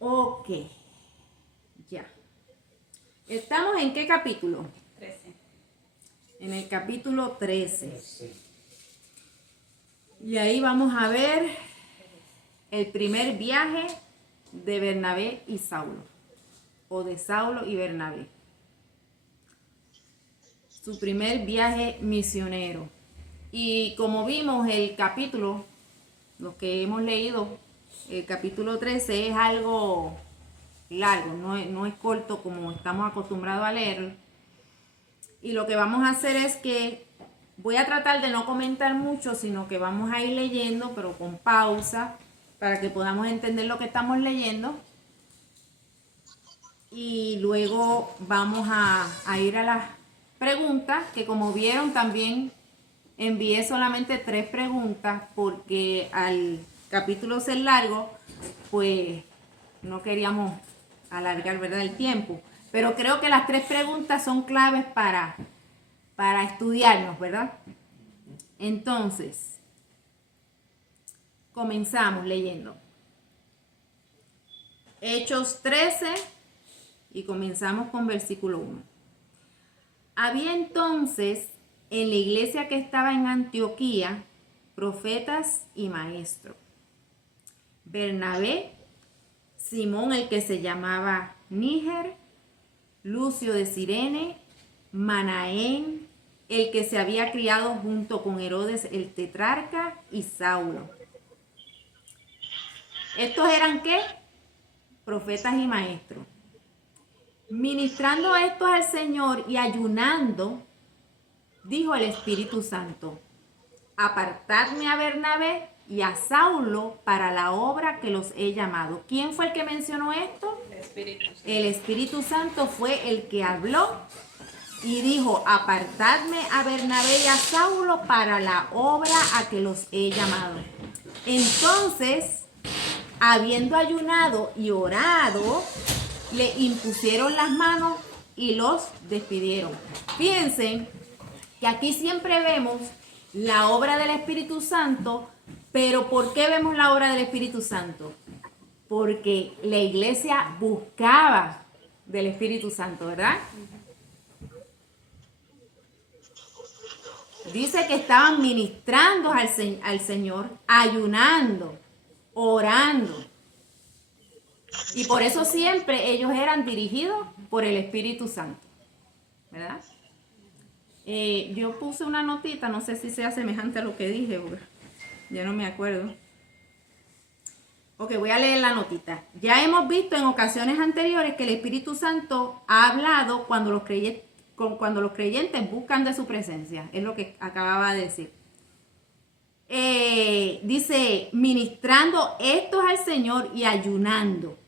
Ok, ya. ¿Estamos en qué capítulo? 13. En el capítulo 13. Y ahí vamos a ver el primer viaje de Bernabé y Saulo, o de Saulo y Bernabé. Su primer viaje misionero. Y como vimos el capítulo, lo que hemos leído, el capítulo 13 es algo largo, no es corto como estamos acostumbrados a leer. Y lo que vamos a hacer es que voy a tratar de no comentar mucho, sino que vamos a ir leyendo, pero con pausa, para que podamos entender lo que estamos leyendo. Y luego vamos a ir a las preguntas, que como vieron también envié solamente 3 preguntas, porque al capítulo ser largo, pues no queríamos alargar, ¿verdad?, el tiempo. Pero creo que las 3 preguntas son claves para estudiarnos, ¿verdad? Entonces, comenzamos leyendo Hechos 13 y comenzamos con versículo 1. Había entonces en la iglesia que estaba en Antioquía profetas y maestros: Bernabé, Simón el que se llamaba Níger, Lucio de Cirene, Manaén, el que se había criado junto con Herodes el tetrarca, y Saulo. ¿Estos eran qué? Profetas y maestros. Ministrando a estos al Señor y ayunando, dijo el Espíritu Santo: apartadme a Bernabé y a Saulo para la obra que los he llamado. ¿Quién fue el que mencionó esto? El Espíritu Santo. El Espíritu Santo fue el que habló y dijo: apartadme a Bernabé y a Saulo para la obra a que los he llamado. Entonces, habiendo ayunado y orado, le impusieron las manos y los despidieron. Fíjense que aquí siempre vemos la obra del Espíritu Santo, pero ¿por qué vemos la obra del Espíritu Santo? Porque la iglesia buscaba del Espíritu Santo, ¿verdad? Dice que estaban ministrando al Señor, ayunando, orando. Y por eso siempre ellos eran dirigidos por el Espíritu Santo, ¿verdad? Yo puse una notita, no sé si sea semejante a lo que dije, porque ya no me acuerdo. Ok, voy a leer la notita. Ya hemos visto en ocasiones anteriores que el Espíritu Santo ha hablado cuando los creyentes buscan de su presencia. Es lo que acababa de decir. Dice, ministrando estos al Señor y ayunando.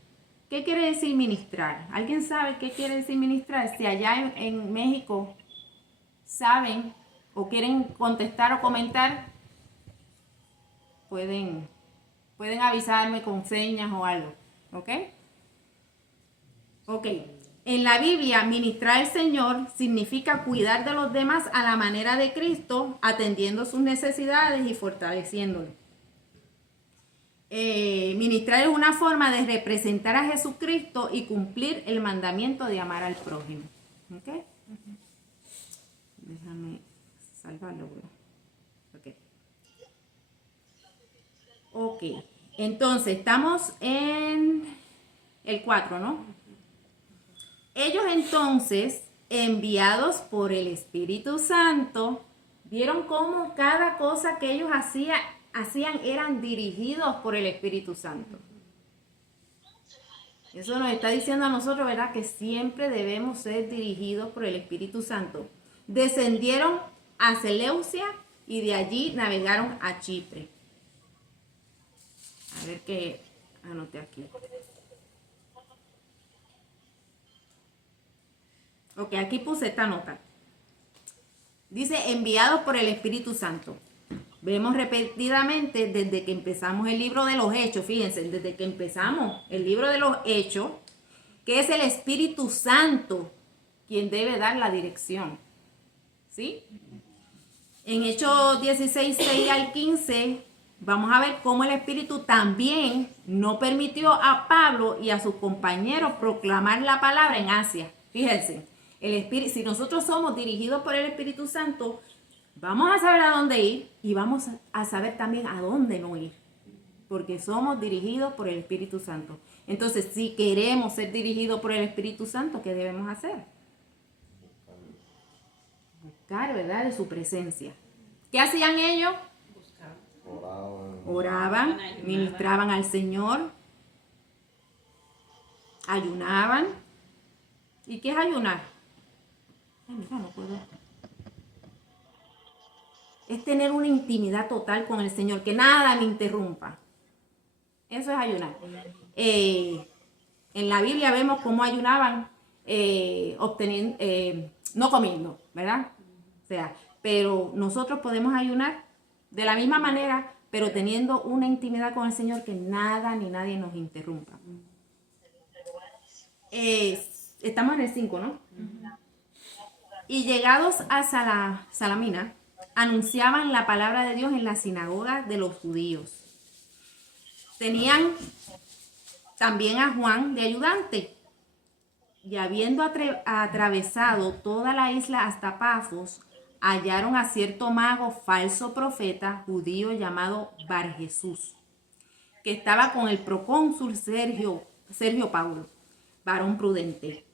¿Qué quiere decir ministrar? ¿Alguien sabe qué quiere decir ministrar? Si allá en México saben o quieren contestar o comentar, pueden avisarme con señas o algo. ¿Ok? Ok. En la Biblia, ministrar al Señor significa cuidar de los demás a la manera de Cristo, atendiendo sus necesidades y fortaleciéndolos. Ministrar es una forma de representar a Jesucristo y cumplir el mandamiento de amar al prójimo. ¿Ok? Déjame salvarlo. Ok. Entonces, estamos en el 4, ¿no? Ellos entonces, enviados por el Espíritu Santo, vieron cómo cada cosa que ellos hacían eran dirigidos por el Espíritu Santo. Eso nos está diciendo a nosotros, ¿verdad?, que siempre debemos ser dirigidos por el Espíritu Santo. Descendieron a Seleucia y de allí navegaron a Chipre. A ver qué anoté aquí. Ok, aquí puse esta nota. Dice, enviados por el Espíritu Santo. Vemos repetidamente desde que empezamos el libro de los Hechos, fíjense, desde que empezamos el libro de los Hechos, que es el Espíritu Santo quien debe dar la dirección. ¿Sí? En Hechos 16, 6 al 15, vamos a ver cómo el Espíritu también no permitió a Pablo y a sus compañeros proclamar la palabra en Asia. Fíjense, el Espíritu, si nosotros somos dirigidos por el Espíritu Santo, vamos a saber a dónde ir y vamos a saber también a dónde no ir, porque somos dirigidos por el Espíritu Santo. Entonces, si queremos ser dirigidos por el Espíritu Santo, ¿qué debemos hacer? Buscar, ¿verdad?, de su presencia. ¿Qué hacían ellos? Oraban, ministraban al Señor, ayunaban. ¿Y qué es ayunar? Ay, mira, no puedo. Es tener una intimidad total con el Señor, que nada me interrumpa. Eso es ayunar. En la Biblia vemos cómo ayunaban obteniendo, no comiendo, ¿verdad? O sea, pero nosotros podemos ayunar de la misma manera, pero teniendo una intimidad con el Señor que nada ni nadie nos interrumpa. Estamos en el 5, ¿no? Y llegados a Salamina, anunciaban la palabra de Dios en la sinagoga de los judíos. Tenían también a Juan de ayudante. Y habiendo atravesado toda la isla hasta Pafos, hallaron a cierto mago falso profeta judío llamado Barjesús, que estaba con el procónsul Sergio Paulo, varón prudente.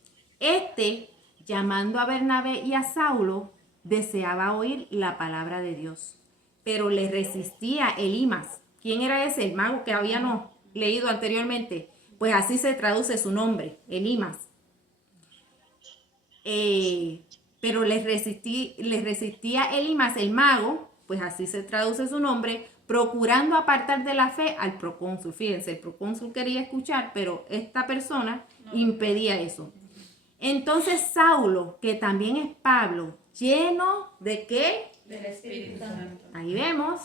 Llamando a Bernabé y a Saulo, deseaba oír la palabra de Dios, pero le resistía Elimas. ¿Quién era ese? El mago que habíamos leído anteriormente. Pues así se traduce su nombre, Elimas. Pero les resistía Elimas, el mago, pues así se traduce su nombre, procurando apartar de la fe al procónsul. Fíjense, el procónsul quería escuchar, pero esta persona impedía eso. Entonces Saulo, que también es Pablo, lleno de ¿qué? Del Espíritu Santo. Ahí vemos,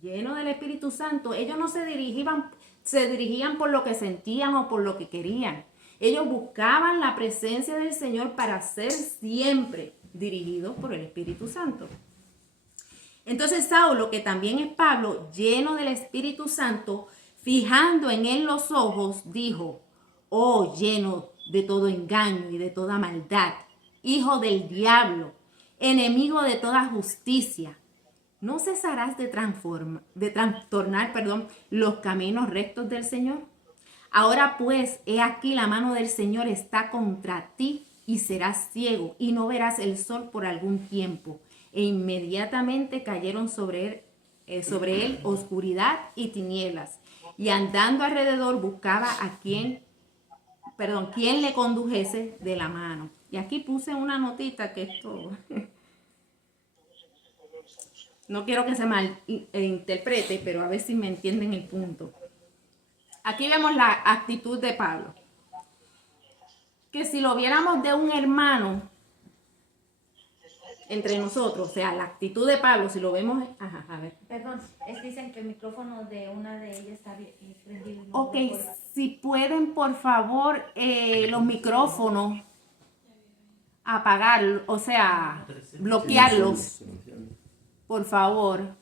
lleno del Espíritu Santo. Ellos no se dirigían por lo que sentían o por lo que querían. Ellos buscaban la presencia del Señor para ser siempre dirigidos por el Espíritu Santo. Entonces Saulo, que también es Pablo, lleno del Espíritu Santo, fijando en él los ojos, dijo: oh, lleno de todo engaño y de toda maldad, hijo del diablo, enemigo de toda justicia, ¿no cesarás de trastornar los caminos rectos del Señor? Ahora pues, he aquí la mano del Señor está contra ti y serás ciego y no verás el sol por algún tiempo. E inmediatamente cayeron sobre él oscuridad y tinieblas. Y andando alrededor buscaba a quien le condujese de la mano. Y aquí puse una notita que esto... No quiero que se malinterprete, pero a ver si me entienden el punto. Aquí vemos la actitud de Pablo. Que si lo viéramos de un hermano entre nosotros, o sea, la actitud de Pablo, si lo vemos... Ajá, a ver. Perdón, dicen que el micrófono de una de ellas está prendido. Ok, si pueden, por favor, los micrófonos apagar, o sea, bloquearlos. Por favor.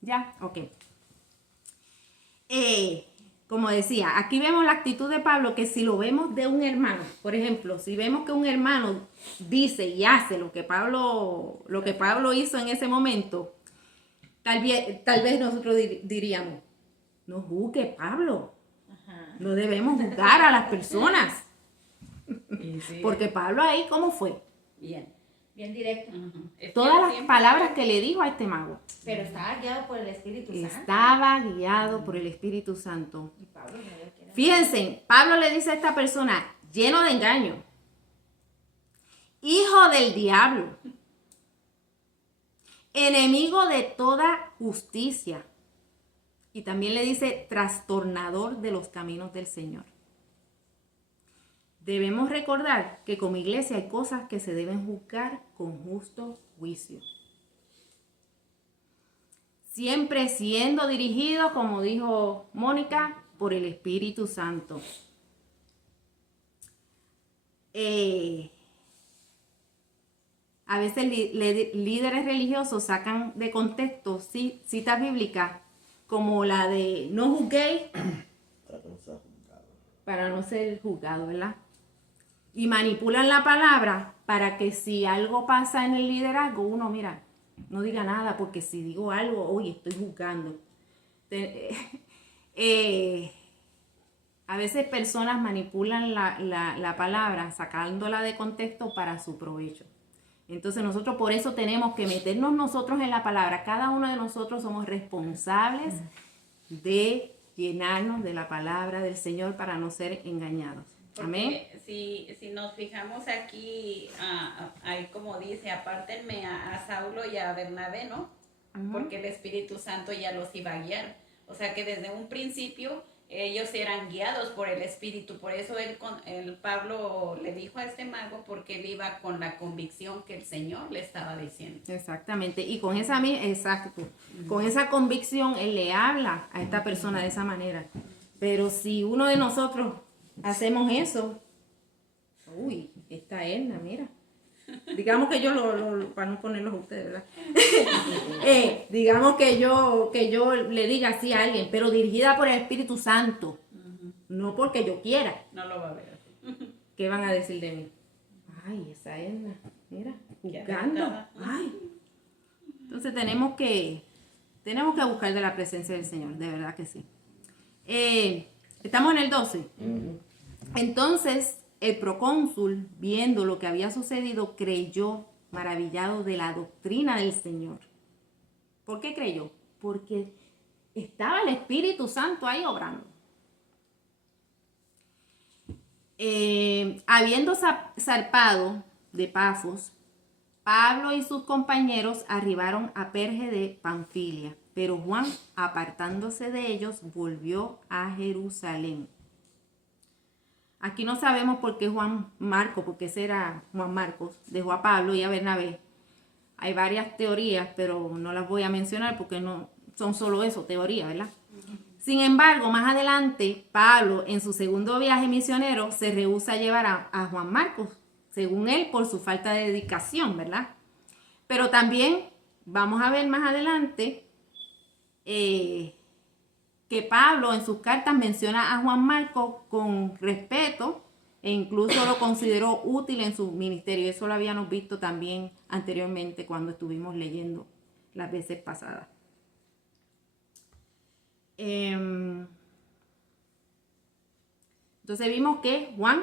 ¿Ya? Ok. Como decía, aquí vemos la actitud de Pablo, que si lo vemos de un hermano, por ejemplo, si vemos que un hermano dice y hace lo que Pablo hizo en ese momento, tal vez nosotros diríamos: no juzgue, Pablo. Ajá. No debemos juzgar a las personas. Sí. Porque Pablo ahí, ¿cómo fue? Bien directo. Todas las palabras que le dijo a este mago. Pero estaba guiado por el Espíritu Santo. Estaba guiado por el Espíritu Santo. Fíjense, Pablo le dice a esta persona, lleno de engaño, hijo del diablo, enemigo de toda justicia. Y también le dice, trastornador de los caminos del Señor. Debemos recordar que como iglesia hay cosas que se deben juzgar con justo juicio. Siempre siendo dirigido, como dijo Mónica, por el Espíritu Santo. a veces líderes religiosos sacan de contexto citas bíblicas como la de no juzguéis para no ser juzgado, ¿verdad? Y manipulan la palabra para que si algo pasa en el liderazgo, uno, mira, no diga nada, porque si digo algo, oye, estoy juzgando. A veces personas manipulan la palabra sacándola de contexto para su provecho. Entonces nosotros por eso tenemos que meternos nosotros en la palabra. Cada uno de nosotros somos responsables de llenarnos de la palabra del Señor para no ser engañados. Amén. Si nos fijamos aquí, ahí como dice, apártenme a Saulo y a Bernabé, ¿no? Porque el Espíritu Santo ya los iba a guiar. O sea que desde un principio ellos eran guiados por el Espíritu. Por eso el Pablo le dijo a este mago, porque él iba con la convicción que el Señor le estaba diciendo. Exactamente. Y con con esa convicción él le habla a esta persona de esa manera. Pero si uno de nosotros hacemos eso, uy, esta Edna, mira. Digamos que yo para no ponerlos a ustedes, ¿verdad? Digamos que yo le diga así a alguien, pero dirigida por el Espíritu Santo, no porque yo quiera. No lo va a ver así. ¿Qué van a decir de mí? Ay, esa Edna, mira, juzgando. Ay. Entonces tenemos que buscar de la presencia del Señor, de verdad que sí. Estamos en el 12. Entonces el procónsul, viendo lo que había sucedido, creyó, maravillado de la doctrina del Señor. ¿Por qué creyó? Porque estaba el Espíritu Santo ahí obrando. Habiendo zarpado de Pafos, Pablo y sus compañeros arribaron a Perge de Panfilia, pero Juan, apartándose de ellos, volvió a Jerusalén. Aquí no sabemos por qué Juan Marcos, porque ese era Juan Marcos, dejó a Pablo y a Bernabé. Hay varias teorías, pero no las voy a mencionar porque no son solo eso, teorías, ¿verdad? Sin embargo, más adelante, Pablo, en su segundo viaje misionero, se rehúsa a llevar a Juan Marcos, según él, por su falta de dedicación, ¿verdad? Pero también vamos a ver más adelante que Pablo en sus cartas menciona a Juan Marcos con respeto e incluso lo consideró útil en su ministerio. Eso lo habíamos visto también anteriormente cuando estuvimos leyendo las veces pasadas. Entonces vimos que Juan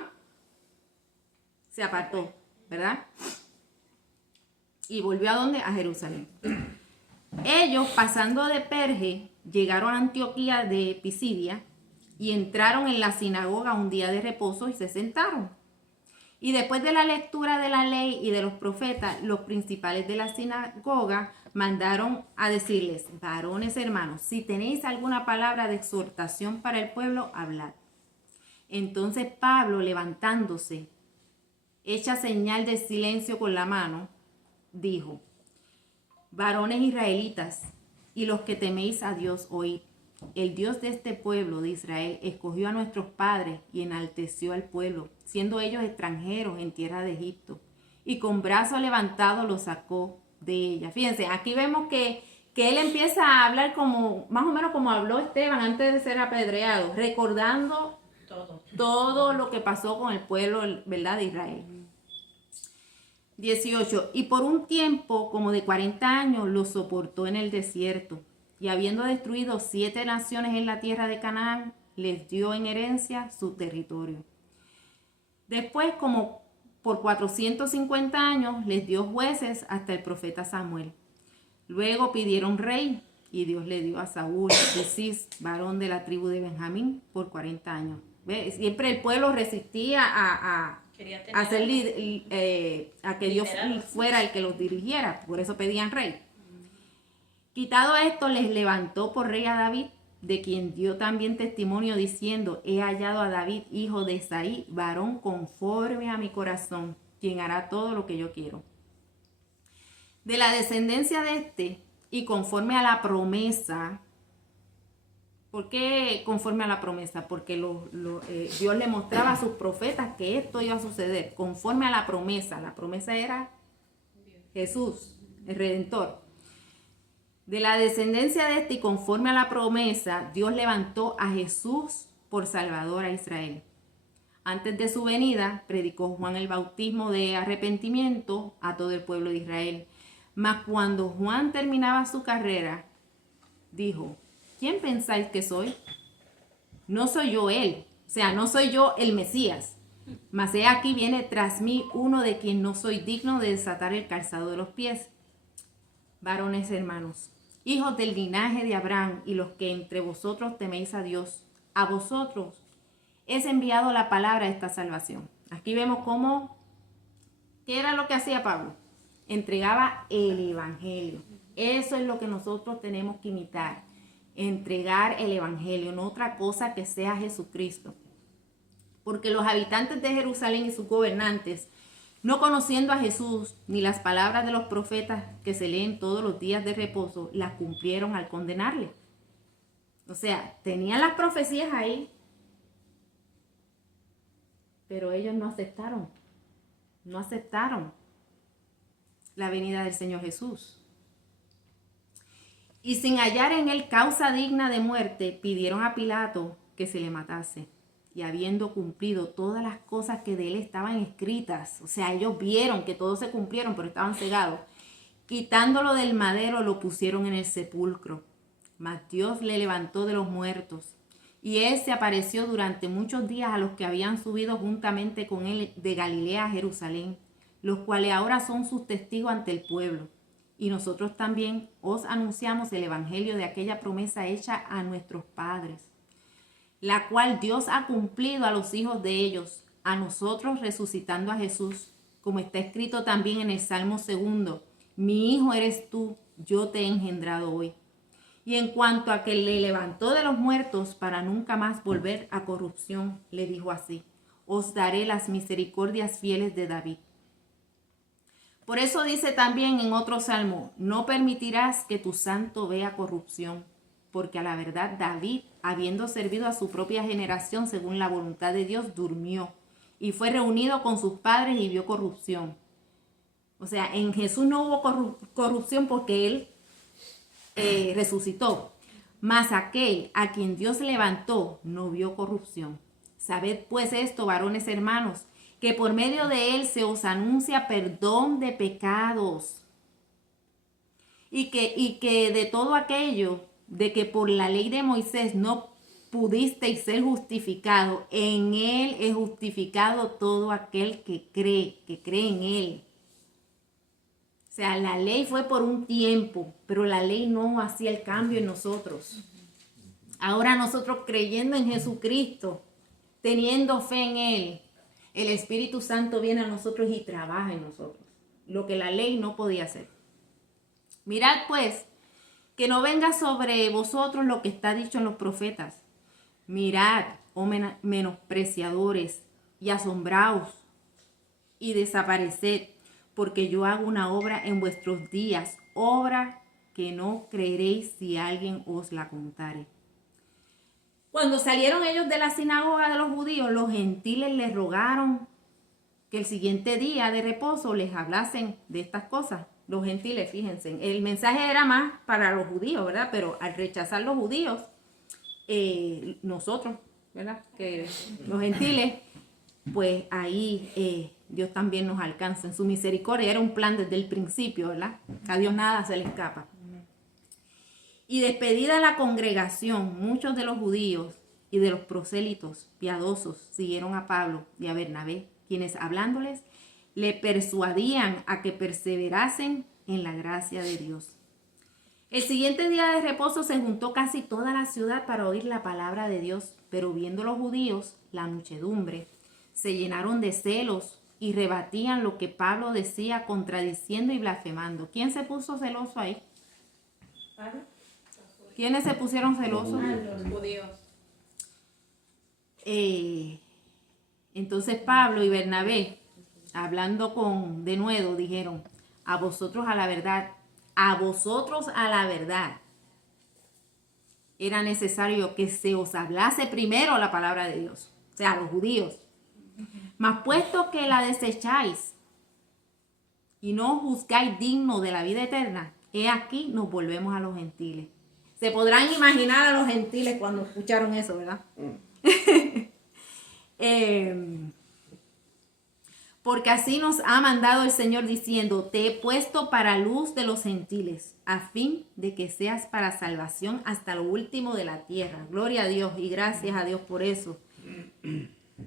se apartó, ¿verdad? Y volvió ¿a dónde? A Jerusalén. Ellos, pasando de Perge, llegaron a Antioquía de Pisidia y entraron en la sinagoga un día de reposo y se sentaron. Y después de la lectura de la ley y de los profetas, los principales de la sinagoga mandaron a decirles: varones hermanos, si tenéis alguna palabra de exhortación para el pueblo, hablad. Entonces Pablo, levantándose, hecha señal de silencio con la mano, dijo: varones israelitas, y los que teméis a Dios, oíd. El Dios de este pueblo de Israel escogió a nuestros padres y enalteció al pueblo, siendo ellos extranjeros en tierra de Egipto, y con brazo levantado los sacó de ella. Fíjense, aquí vemos que él empieza a hablar como, más o menos como habló Esteban antes de ser apedreado, recordando todo lo que pasó con el pueblo, ¿verdad?, de Israel. 18. Y por un tiempo como de 40 años los soportó en el desierto, y habiendo destruido 7 naciones en la tierra de Canaán, les dio en herencia su territorio. Después, como por 450 años, les dio jueces hasta el profeta Samuel. Luego pidieron rey, y Dios le dio a Saúl de Cis, varón de la tribu de Benjamín, por 40 años. ¿Ve? Siempre el pueblo resistía a que Dios fuera el que los dirigiera, por eso pedían rey. Quitado esto, les levantó por rey a David, de quien dio también testimonio diciendo: he hallado a David, hijo de Isaí, varón conforme a mi corazón, quien hará todo lo que yo quiero. De la descendencia de este, y conforme a la promesa. ¿Por qué conforme a la promesa? Porque Dios le mostraba a sus profetas que esto iba a suceder, conforme a la promesa. La promesa era Jesús, el Redentor. De la descendencia de este y conforme a la promesa, Dios levantó a Jesús por Salvador a Israel. Antes de su venida, predicó Juan el bautismo de arrepentimiento a todo el pueblo de Israel. Mas cuando Juan terminaba su carrera, dijo, ¿quién pensáis que soy? No soy yo él, o sea, no soy yo el Mesías. Mas he aquí viene tras mí uno de quien no soy digno de desatar el calzado de los pies. Varones hermanos, hijos del linaje de Abraham y los que entre vosotros teméis a Dios, a vosotros es enviado la palabra de esta salvación. Aquí vemos cómo, ¿qué era lo que hacía Pablo? Entregaba el evangelio. Eso es lo que nosotros tenemos que imitar. Entregar el evangelio, no otra cosa que sea Jesucristo. Porque los habitantes de Jerusalén y sus gobernantes, no conociendo a Jesús ni las palabras de los profetas que se leen todos los días de reposo, las cumplieron al condenarle. O sea, tenían las profecías ahí, pero ellos no aceptaron la venida del Señor Jesús. Y sin hallar en él causa digna de muerte, pidieron a Pilato que se le matase. Y habiendo cumplido todas las cosas que de él estaban escritas, o sea, ellos vieron que todos se cumplieron, pero estaban cegados, quitándolo del madero, lo pusieron en el sepulcro. Mas Dios le levantó de los muertos. Y él se apareció durante muchos días a los que habían subido juntamente con él de Galilea a Jerusalén, los cuales ahora son sus testigos ante el pueblo. Y nosotros también os anunciamos el evangelio de aquella promesa hecha a nuestros padres, la cual Dios ha cumplido a los hijos de ellos, a nosotros resucitando a Jesús, como está escrito también en el Salmo 2, mi hijo eres tú, yo te he engendrado hoy. Y en cuanto a que le levantó de los muertos para nunca más volver a corrupción, le dijo así, os daré las misericordias fieles de David. Por eso dice también en otro salmo, no permitirás que tu santo vea corrupción, porque a la verdad David, habiendo servido a su propia generación según la voluntad de Dios, durmió y fue reunido con sus padres y vio corrupción. O sea, en Jesús no hubo corrupción porque él resucitó, mas aquel a quien Dios levantó no vio corrupción. Sabed pues esto, varones hermanos, que por medio de él se os anuncia perdón de pecados y que de todo aquello de que por la ley de Moisés no pudisteis ser justificado, en él es justificado todo aquel que cree en él. O sea, la ley fue por un tiempo, pero la ley no hacía el cambio en nosotros. Ahora nosotros creyendo en Jesucristo, teniendo fe en él, el Espíritu Santo viene a nosotros y trabaja en nosotros, lo que la ley no podía hacer. Mirad pues, que no venga sobre vosotros lo que está dicho en los profetas. Mirad, oh menospreciadores, y asombraos, y desapareced, porque yo hago una obra en vuestros días, obra que no creeréis si alguien os la contare. Cuando salieron ellos de la sinagoga de los judíos, los gentiles les rogaron que el siguiente día de reposo les hablasen de estas cosas. Los gentiles, fíjense, el mensaje era más para los judíos, ¿verdad? Pero al rechazar los judíos, nosotros, ¿verdad? Que los gentiles, pues ahí Dios también nos alcanza en su misericordia. Era un plan desde el principio, ¿verdad? A Dios nada se le escapa. Y despedida la congregación, muchos de los judíos y de los prosélitos piadosos siguieron a Pablo y a Bernabé, quienes hablándoles le persuadían a que perseverasen en la gracia de Dios. El siguiente día de reposo se juntó casi toda la ciudad para oír la palabra de Dios, pero viendo los judíos la muchedumbre, se llenaron de celos y rebatían lo que Pablo decía, contradiciendo y blasfemando. ¿Quién se puso celoso ahí? ¿Pablo? ¿Quiénes se pusieron celosos? Los judíos. Entonces Pablo y Bernabé, hablando con denuedo, dijeron, a vosotros a la verdad, era necesario que se os hablase primero la palabra de Dios, o sea, a los judíos. Mas puesto que la desecháis, y no os juzgáis dignos de la vida eterna, he aquí nos volvemos a los gentiles. Se podrán imaginar a los gentiles cuando escucharon eso, ¿verdad? Porque así nos ha mandado el Señor diciendo, te he puesto para luz de los gentiles, a fin de que seas para salvación hasta lo último de la tierra. Gloria a Dios y gracias a Dios por eso,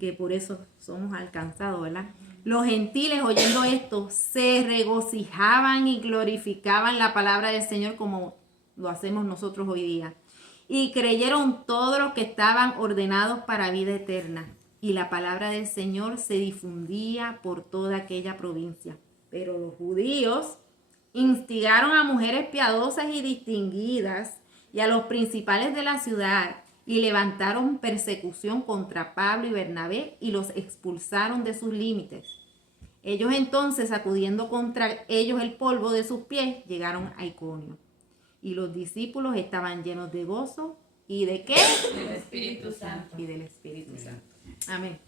que por eso somos alcanzados, ¿verdad? Los gentiles, oyendo esto, se regocijaban y glorificaban la palabra del Señor como lo hacemos nosotros hoy día. Y creyeron todos los que estaban ordenados para vida eterna. Y la palabra del Señor se difundía por toda aquella provincia. Pero los judíos instigaron a mujeres piadosas y distinguidas y a los principales de la ciudad y levantaron persecución contra Pablo y Bernabé y los expulsaron de sus límites. Ellos entonces, sacudiendo contra ellos el polvo de sus pies, llegaron a Iconio. Y los discípulos estaban llenos de gozo y ¿de qué? Del Espíritu Santo. Y del Espíritu Santo. Amén.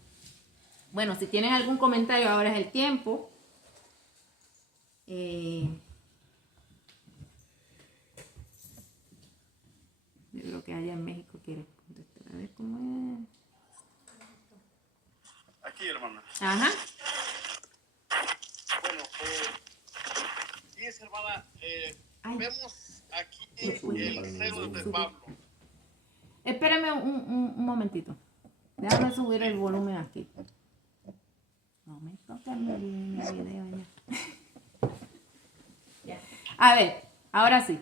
Bueno, si tienen algún comentario, ahora es el tiempo. Yo creo que allá en México quiere contestar. A ver cómo es. Aquí, hermana. Ajá. Bueno, fíjese, hermana, vemos aquí el celo de Pablo. Espérame un momentito. Déjame subir el volumen aquí. No me toquen mi video ya. A ver, ahora sí.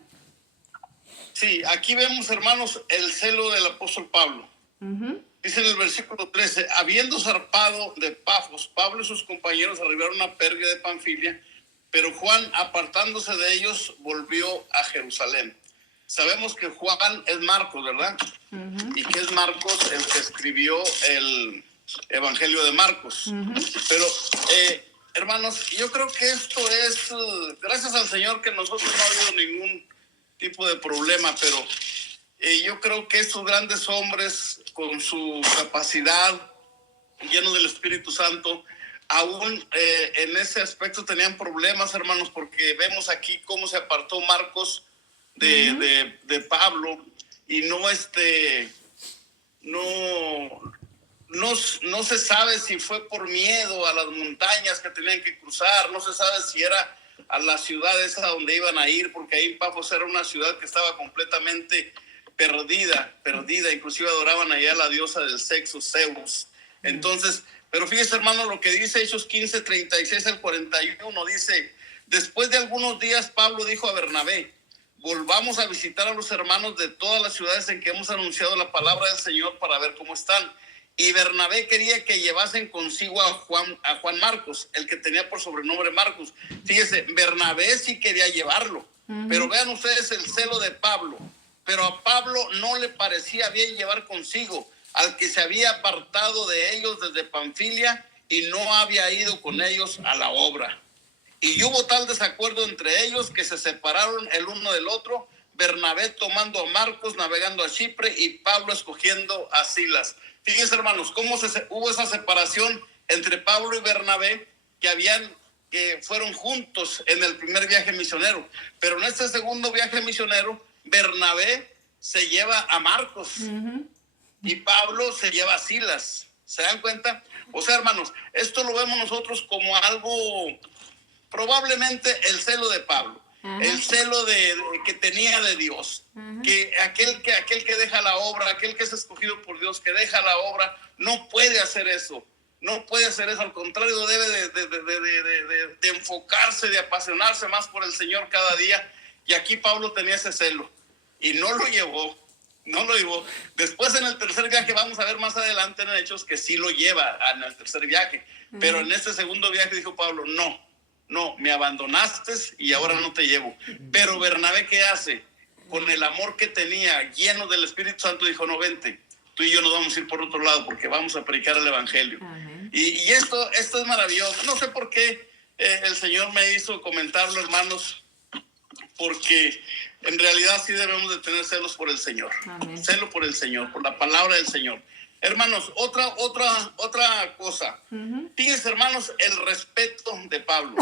Sí, aquí vemos, hermanos, el celo del apóstol Pablo. Dice en el versículo 13, habiendo zarpado de Pafos, Pablo y sus compañeros arribaron a Perge de Panfilia, pero Juan, apartándose de ellos, volvió a Jerusalén. Sabemos que Juan es Marcos, ¿verdad? Y que es Marcos el que escribió el Evangelio de Marcos. Pero, hermanos, yo creo que esto es, gracias al Señor que nosotros no ha habido ningún tipo de problema, pero yo creo que estos grandes hombres con su capacidad, llenos del Espíritu Santo, aún en ese aspecto tenían problemas, hermanos, porque vemos aquí cómo se apartó Marcos de Pablo y no se sabe si fue por miedo a las montañas que tenían que cruzar, no se sabe si era a la ciudad esa donde iban a ir, porque ahí Pafos era una ciudad que estaba completamente perdida, inclusive adoraban allá a la diosa del sexo, Zeus. Entonces, pero fíjese, hermano, lo que dice Hechos 15, 36 al 41, dice, después de algunos días Pablo dijo a Bernabé, volvamos a visitar a los hermanos de todas las ciudades en que hemos anunciado la palabra del Señor para ver cómo están. Y Bernabé quería que llevasen consigo a Juan Marcos, el que tenía por sobrenombre Marcos. Fíjese, Bernabé sí quería llevarlo, pero vean ustedes el celo de Pablo. Pero a Pablo no le parecía bien llevar consigo al que se había apartado de ellos desde Panfilia y no había ido con ellos a la obra. Y hubo tal desacuerdo entre ellos que se separaron el uno del otro, Bernabé tomando a Marcos, navegando a Chipre, y Pablo escogiendo a Silas. Fíjense, hermanos, cómo hubo esa separación entre Pablo y Bernabé, que fueron juntos en el primer viaje misionero. Pero en este segundo viaje misionero, Bernabé se lleva a Marcos y Pablo se lleva a Silas. ¿Se dan cuenta? O sea, hermanos, esto lo vemos nosotros como algo, probablemente el celo de Pablo, el celo que tenía de Dios, que aquel que deja la obra, aquel que es escogido por Dios, que deja la obra, no puede hacer eso. No puede hacer eso, al contrario, debe de enfocarse, de apasionarse más por el Señor cada día. Y aquí Pablo tenía ese celo y no lo llevó. Después en el tercer viaje, vamos a ver más adelante en Hechos que sí lo lleva en el tercer viaje. Pero en este segundo viaje dijo Pablo, no, me abandonaste y ahora no te llevo. Pero Bernabé, ¿qué hace? Con el amor que tenía, lleno del Espíritu Santo, dijo, no, vente, tú y yo nos vamos a ir por otro lado porque vamos a predicar el Evangelio. Y esto es maravilloso. No sé por qué el Señor me hizo comentarlo, hermanos, porque en realidad sí debemos de tener celos por el Señor. Celo por el Señor, por la palabra del Señor. Hermanos, otra cosa. Fíjense, hermanos, el respeto de Pablo.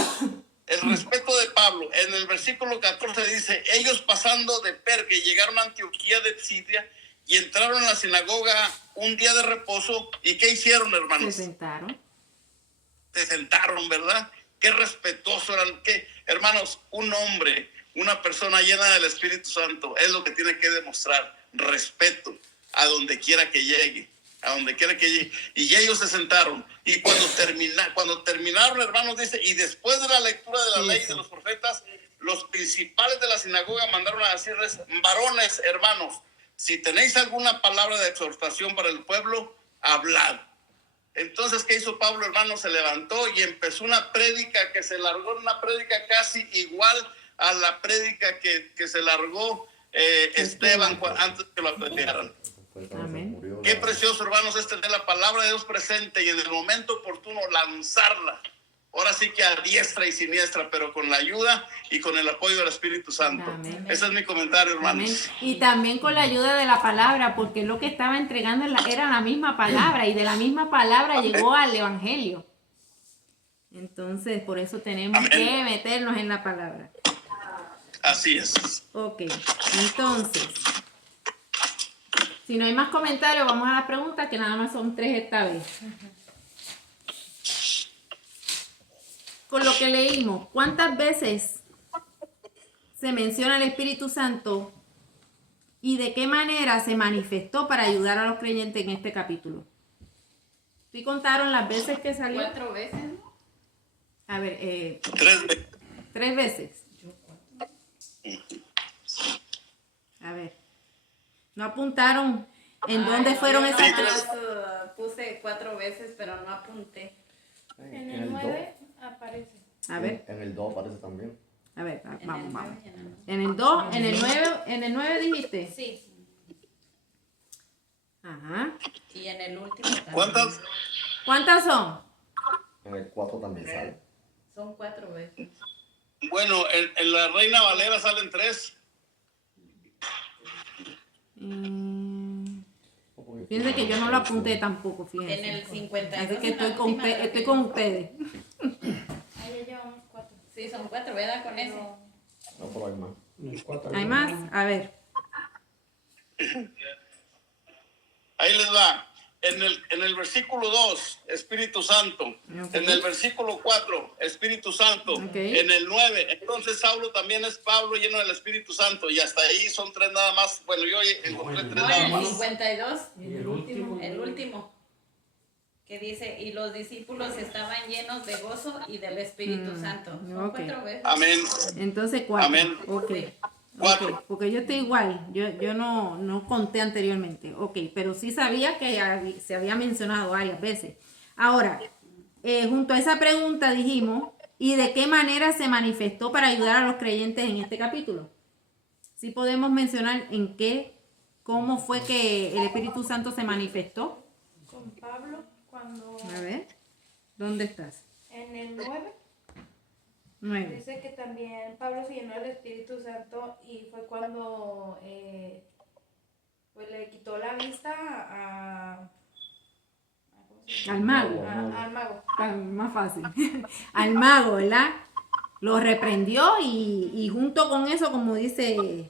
El respeto de Pablo. En el versículo 14 dice, ellos pasando de Perge llegaron a Antioquía de Pisidia y entraron en la sinagoga un día de reposo. ¿Y qué hicieron, hermanos? Se sentaron. Se sentaron, ¿verdad? Qué respetuoso eran. ¿Qué? Hermanos, un hombre, una persona llena del Espíritu Santo es lo que tiene que demostrar respeto a donde quiera que llegue. A donde quiera que llegue. Y ellos se sentaron. Y cuando terminaron, hermanos, dice, y después de la lectura de la ley y de los profetas, los principales de la sinagoga mandaron a decirles, varones, hermanos, si tenéis alguna palabra de exhortación para el pueblo, hablad. Entonces, ¿qué hizo Pablo, hermano? Se levantó y empezó una prédica que se largó, una prédica casi igual a la prédica que se largó Esteban antes que lo apedrearan. Amén. Qué precioso, hermanos, es tener la palabra de Dios presente y en el momento oportuno lanzarla. Ahora sí que a diestra y siniestra, pero con la ayuda y con el apoyo del Espíritu Santo. Amén. Ese es mi comentario, hermanos. Amén. Y también con la ayuda de la palabra, porque lo que estaba entregando era la misma palabra y de la misma palabra llegó al Evangelio. Entonces, por eso tenemos Amén. que meternos en la palabra. Así es. Ok, entonces, si no hay más comentarios, vamos a la pregunta, que nada más son 3 esta vez. Con lo que leímos, ¿cuántas veces se menciona el Espíritu Santo y de qué manera se manifestó para ayudar a los creyentes en este capítulo? ¿Sí contaron las veces que salió? 4 veces, ¿no? A ver, 3 veces. 3 veces. A ver. ¿No apuntaron en dónde fueron esas Yo 3? nomás, puse 4 veces, pero no apunté. En el 9 aparece. A ver, En el 2 aparece también. a ver, En vamos, el vamos. 9 ya no. En el 2, en el 9 dijiste. Sí. Ajá. Y en el último también. ¿Cuántas? ¿Cuántas son? En el 4 también sale. Son 4 veces. Bueno, en la Reina Valera salen 3. Fíjense que yo no lo apunté tampoco, fíjense. En el 52. Así que en la estoy con, última estoy con ustedes. Ahí ya llevamos 4. Sí, son 4, ¿verdad? Con ese. No, pero hay más. ¿Hay más? A ver. Ahí les va. En el versículo 2, Espíritu Santo. Ok. En el versículo 4, Espíritu Santo. Ok. En el 9, entonces Saulo también es Pablo lleno del Espíritu Santo. Y hasta ahí son 3 nada más. Bueno, yo encontré 3 No, nada en el más. 52. Y el último. El último. Que dice, y los discípulos estaban llenos de gozo y del Espíritu Santo. Son ok. 4 veces. Amén. Entonces 4. Amén. Ok. Cuatro. Ok, porque yo estoy igual. Yo no conté anteriormente. Ok, pero sí sabía que se había mencionado varias veces. Ahora, junto a esa pregunta dijimos, ¿y de qué manera se manifestó para ayudar a los creyentes en este capítulo? Sí podemos mencionar en qué, cómo fue que el Espíritu Santo se manifestó. Con Pablo, cuando A ver, ¿dónde estás? en el 9 9. dice que también Pablo se llenó del Espíritu Santo y fue cuando pues le quitó la vista ¿cómo se llama? Al mago. Al mago. Más fácil. Al mago, ¿verdad? Lo reprendió y junto con eso, como dice...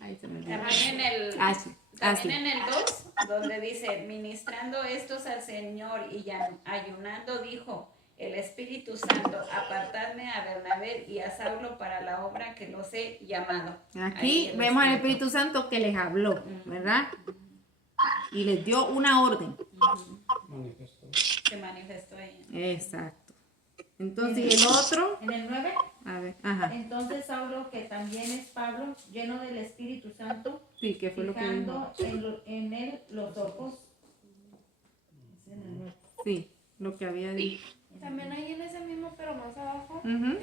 Ahí se me olvidó. También en el, Sí. también en el 2, donde dice, ministrando estos al Señor y ayunando, dijo el Espíritu Santo, apartadme a Bernabé y a Saulo para la obra que los he llamado. Aquí Ahí vemos al Espíritu Santo que les habló, ¿verdad? Y les dio una orden. Manifestó. Se manifestó ahí. Exacto. Entonces, ¿y el otro? En el 9, A ver, ajá. entonces Saulo, que también es Pablo, lleno del Espíritu Santo, Sí, ¿qué fue lo que dijo? fijando en él los ojos. Sí, lo que había dicho. También ahí en ese mismo, pero más abajo, Ujú.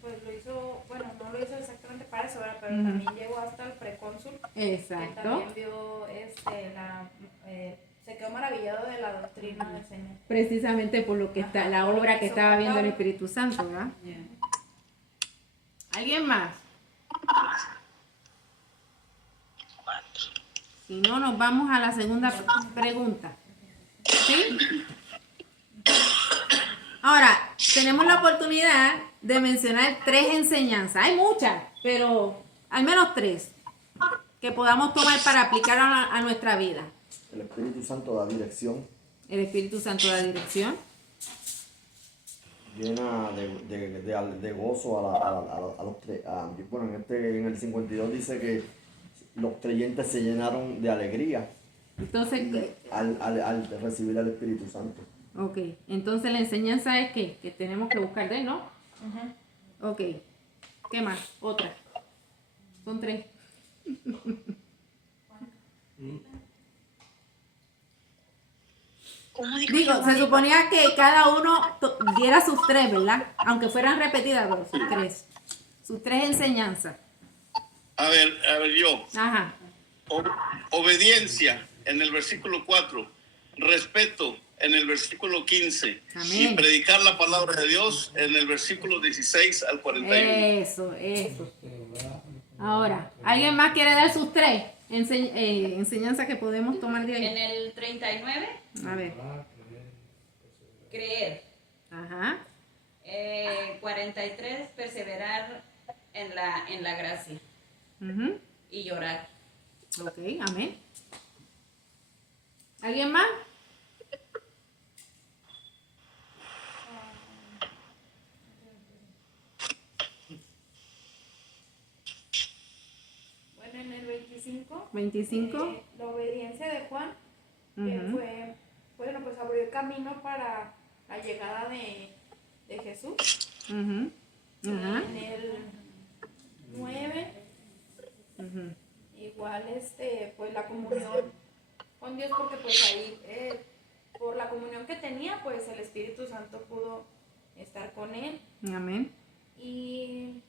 pues lo hizo, bueno, no lo hizo exactamente para eso, ¿verdad? Pero también llegó hasta el precónsul, que Exacto. también vio, se quedó maravillado de la doctrina del Señor. Precisamente por lo que está, la obra que estaba viendo el Espíritu Santo, ¿verdad? Yeah. ¿Alguien más? Si no, nos vamos a la segunda pregunta. ¿Sí? Ahora, tenemos la oportunidad de mencionar 3 enseñanzas. Hay muchas, pero al menos 3 que podamos tomar para aplicar a nuestra vida. El Espíritu Santo da dirección, El Espíritu Santo da dirección, llena de gozo a los creyentes. Bueno, en el 52 dice que los creyentes se llenaron de alegría entonces, al recibir al Espíritu Santo. ok, entonces la enseñanza es que tenemos que buscar de él, ¿no? Ok, ¿qué más? Otra. Son 3. Digo, se suponía que cada uno diera sus 3, ¿verdad? Aunque fueran repetidas, pero sus 3. Sus 3 enseñanzas. A ver, yo. Ajá. Obediencia en el versículo 4. Respeto en el versículo 15. Amén. Y predicar la palabra de Dios en el versículo 16 al 41. Eso. Ahora, ¿alguien más quiere dar sus 3 enseñanzas que podemos tomar de ahí? En el 39, A ver. creer. Ajá. 43, perseverar en la gracia. Ujú. Y llorar. Ok, amén. ¿Alguien más? Bueno, en el 25. 25. La obediencia de Juan, que Ujú. fue, bueno, pues abrió el camino para la llegada de Jesús. Ujú. Ajá. En el 9, Ujú. igual pues la comunión con Dios, porque pues ahí por la comunión que tenía, pues el Espíritu Santo pudo estar con él. Amén. Y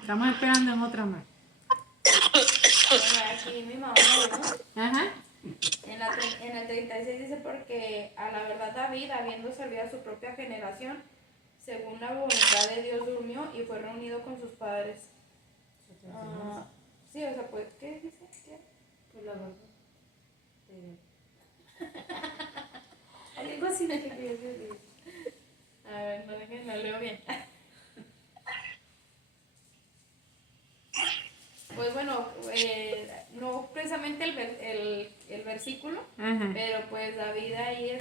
Estamos esperando en otra más. bueno, aquí mi mamá, ¿no? Ajá. En el 36 dice, porque a la verdad David, habiendo servido a su propia generación, según la voluntad de Dios, durmió y fue reunido con sus padres. Sí, o sea, pues, ¿qué dice? ¿Qué? Pues la verdad. Algo así que quería decir. A ver, no déjenme, lo leo bien. Pues bueno, no precisamente el versículo, Ajá. pero pues David ahí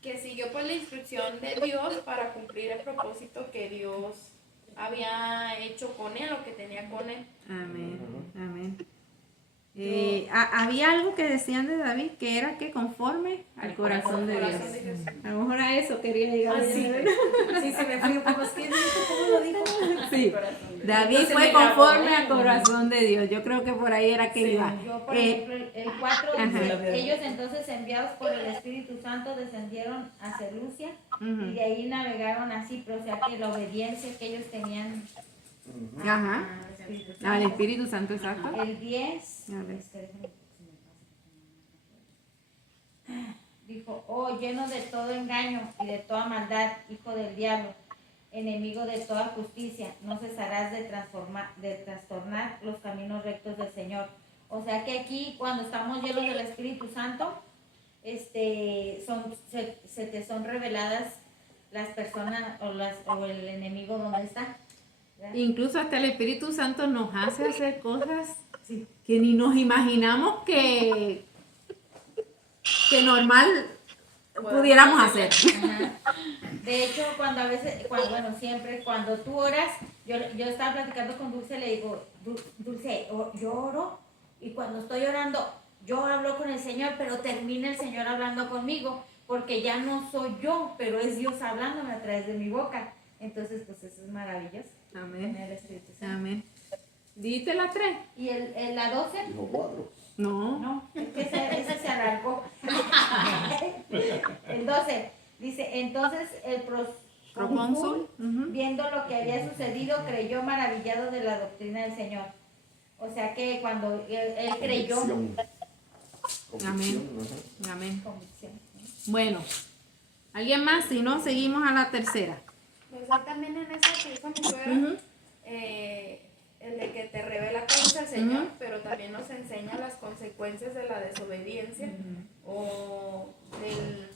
que siguió pues la instrucción de Dios para cumplir el propósito que Dios había hecho con él, o que tenía con él. Amén. Amén. Había algo que decían de David que era que conforme al corazón de Dios. Corazón de Dios. A lo mejor a eso quería llegar. Sí, se me fue como es que ¿cómo lo dijo? Sí. David Entonces fue me grabó, conforme al corazón de Dios. Yo creo que por ahí era que iba. Yo, por ejemplo, el 4 dice, Ajá. ellos entonces enviados por el Espíritu Santo descendieron a Seleucia Ujú. y de ahí navegaron a Cipro, o sea que la obediencia que ellos tenían Ajá. al Espíritu Santo. Al Espíritu Santo, exacto. El 10, A ver. dijo, oh, lleno de todo engaño y de toda maldad, hijo del diablo, enemigo de toda justicia, no cesarás de trastornar los caminos rectos del Señor. O sea que aquí, cuando estamos llenos del Espíritu Santo, se te son reveladas las personas o el enemigo donde está. ¿verdad? Incluso hasta el Espíritu Santo nos hace hacer cosas Sí. que ni nos imaginamos que normal pudiéramos hacer. Ajá. De hecho, siempre cuando tú oras, yo estaba platicando con Dulce, le digo, Dulce, yo oro y cuando estoy orando, yo hablo con el Señor, pero termina el Señor hablando conmigo, porque ya no soy yo, pero es Dios hablándome a través de mi boca. Entonces, pues eso es maravilloso. Amén. Tener el Espíritu Santo. Amén. ¿Dijiste las 3? ¿Y la 12? Dijo 4. No. No, es que ese se alargó. El 12 dice, entonces el Procónsul. Ujú. viendo lo que había sucedido, creyó maravillado de la doctrina del Señor. O sea que cuando él creyó, Amén. Ajá. Amén. convicción. Bueno, ¿alguien más? Si no, seguimos a la tercera. Pues fue también en esa que dijo mi suegra, el de que te revela cómo es el Señor, pero también nos enseña las consecuencias de la desobediencia o del...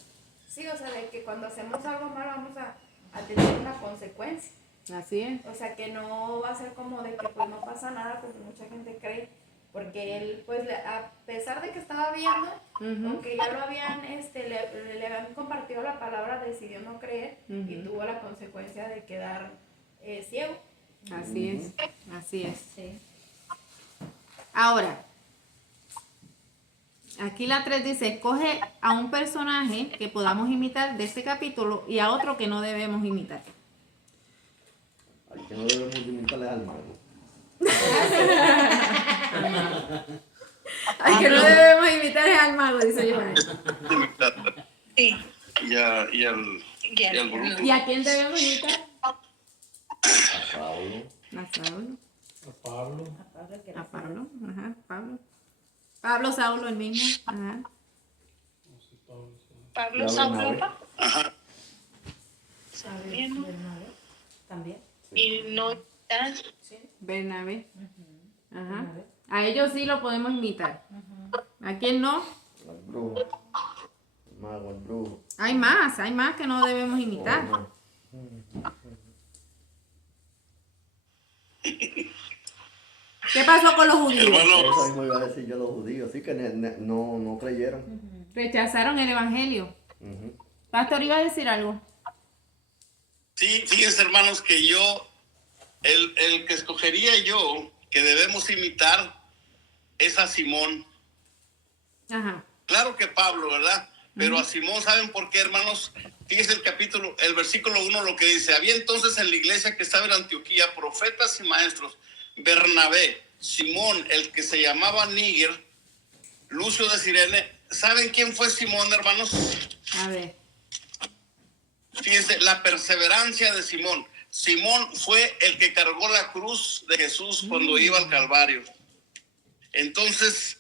Sí, o sea, de que cuando hacemos algo malo vamos a tener una consecuencia. Así es. O sea, que no va a ser como de que pues no pasa nada, porque mucha gente cree, porque él, pues a pesar de que estaba viendo, aunque ya lo habían, le habían compartido la palabra, decidió no creer y tuvo la consecuencia de quedar ciego. Así es, así es. Sí. Ahora, aquí la 3 dice, escoge a un personaje que podamos imitar de este capítulo y a otro que no debemos imitar. Al que no debemos limitarle al mago. Al que no debemos imitar es al mago, dice Giovanni. Sí. Y al bruto. ¿Y a quién debemos imitar? A Saulo. A Saulo. A Pablo. A Pablo, ajá, Pablo. Pablo, Saulo, el mismo, ajá. No sé, Pablo. Pablo Ya Saulo. Bernabé. Ajá. Bien. También. Y no tan. Bernabé. Ajá. A ellos sí lo podemos imitar. ¿A quién no? Al brujo. El mago, el brujo. Hay más que no debemos imitar. No. ¿Qué pasó con los judíos? Hermano, Eso mismo iba a decir yo los judíos, sí que no creyeron. Rechazaron el evangelio. Ujú. Pastor, ¿iba a decir algo? sí, fíjense hermanos que yo, el que escogería yo, que debemos imitar, es a Simón. Ajá. Claro que Pablo, ¿verdad? Pero a Simón, ¿saben por qué, hermanos? Fíjense el versículo 1 lo que dice. Había entonces en la iglesia que estaba en Antioquía profetas y maestros, Bernabé, Simón, el que se llamaba Níger, Lucio de Cirene. ¿Saben quién fue Simón, hermanos? A ver. Fíjense, la perseverancia de Simón. Simón fue el que cargó la cruz de Jesús cuando iba al Calvario. Entonces,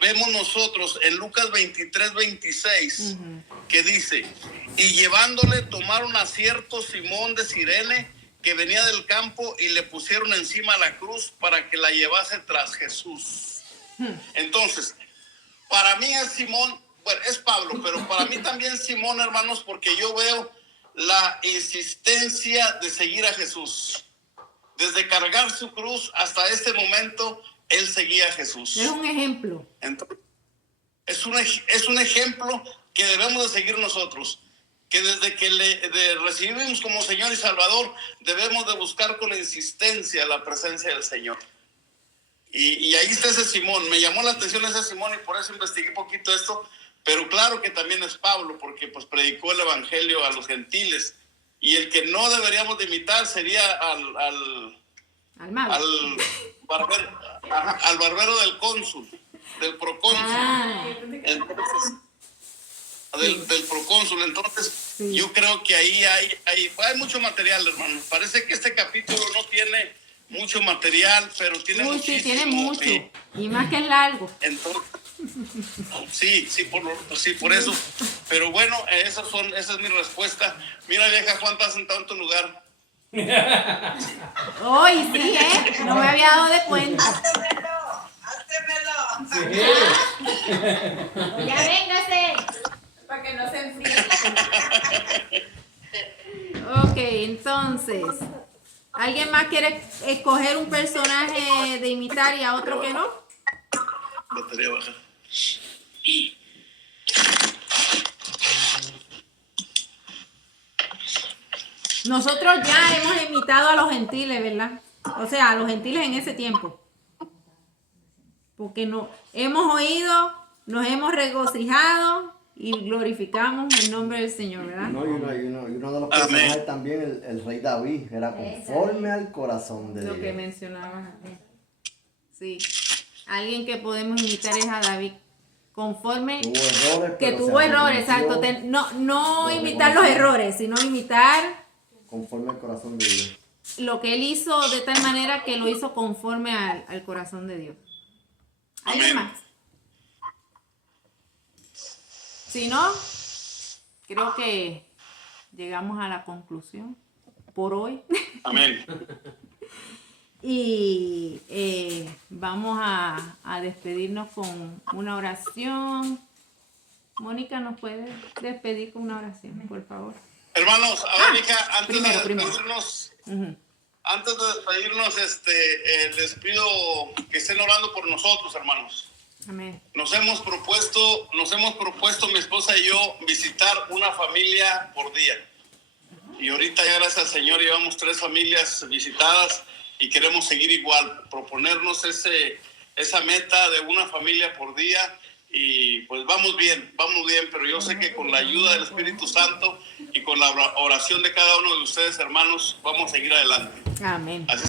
vemos nosotros en Lucas 23:26 que dice, y llevándole tomaron a cierto Simón de Cirene que venía del campo y le pusieron encima la cruz para que la llevase tras Jesús. Entonces, para mí es Simón, bueno, es Pablo, pero para mí también Simón, hermanos, porque yo veo la insistencia de seguir a Jesús. Desde cargar su cruz hasta este momento, él seguía a Jesús. Es un ejemplo. Entonces, es un ejemplo que debemos de seguir nosotros, que desde que recibimos como Señor y Salvador, debemos de buscar con insistencia la presencia del Señor. Y ahí está ese Simón. Me llamó la atención ese Simón y por eso investigué un poquito esto, pero claro que también es Pablo, porque pues predicó el evangelio a los gentiles, y el que no deberíamos de imitar sería Al mago. al barbero del cónsul, del procónsul. Entonces, del procónsul. Entonces, yo creo que ahí hay mucho material, hermano. Parece que este capítulo no tiene mucho material, pero tiene muchísimo. Sí, tiene mucho. Sí. Y más que es largo. Entonces, sí, por eso. Pero bueno, esa es mi respuesta. Mira, vieja, Juan está sentado en tu lugar. Hoy sí, no me había dado de cuenta. Ya véngase. Para que no se enfríe. Ok, entonces, ¿alguien más quiere escoger un personaje de imitar y a otro que no? Batería baja. Nosotros ya hemos imitado a los gentiles, ¿verdad? O sea, a los gentiles en ese tiempo. Porque no hemos oído, nos hemos regocijado y glorificamos el nombre del Señor, ¿verdad? No, y uno de los personajes también, el rey David, era conforme al corazón de Lo Dios. que mencionabas. Sí. Alguien que podemos imitar es a David. Conforme Tuvo errores, que pero tuvo se errores, arrepintió. exacto. No Lo imitar los reconoció. errores, sino imitar Conforme al corazón de Dios. lo que él hizo de tal manera que lo hizo conforme al corazón de Dios. ¿Alguien Amén. más? Si no, creo que llegamos a la conclusión por hoy. Amén. Y vamos a despedirnos con una oración. Mónica, ¿nos puede despedir con una oración, por favor? Hermanos, a ver, hija, antes primero. de despedirnos, les pido que estén orando por nosotros, hermanos. Amén. Nos hemos propuesto, mi esposa y yo, visitar una familia por día. Y ahorita ya gracias al Señor llevamos 3 familias visitadas y queremos seguir igual, proponernos esa meta de una familia por día. Y pues vamos bien, pero yo sé que con la ayuda del Espíritu Santo y con la oración de cada uno de ustedes, hermanos, vamos a seguir adelante. Amén. Así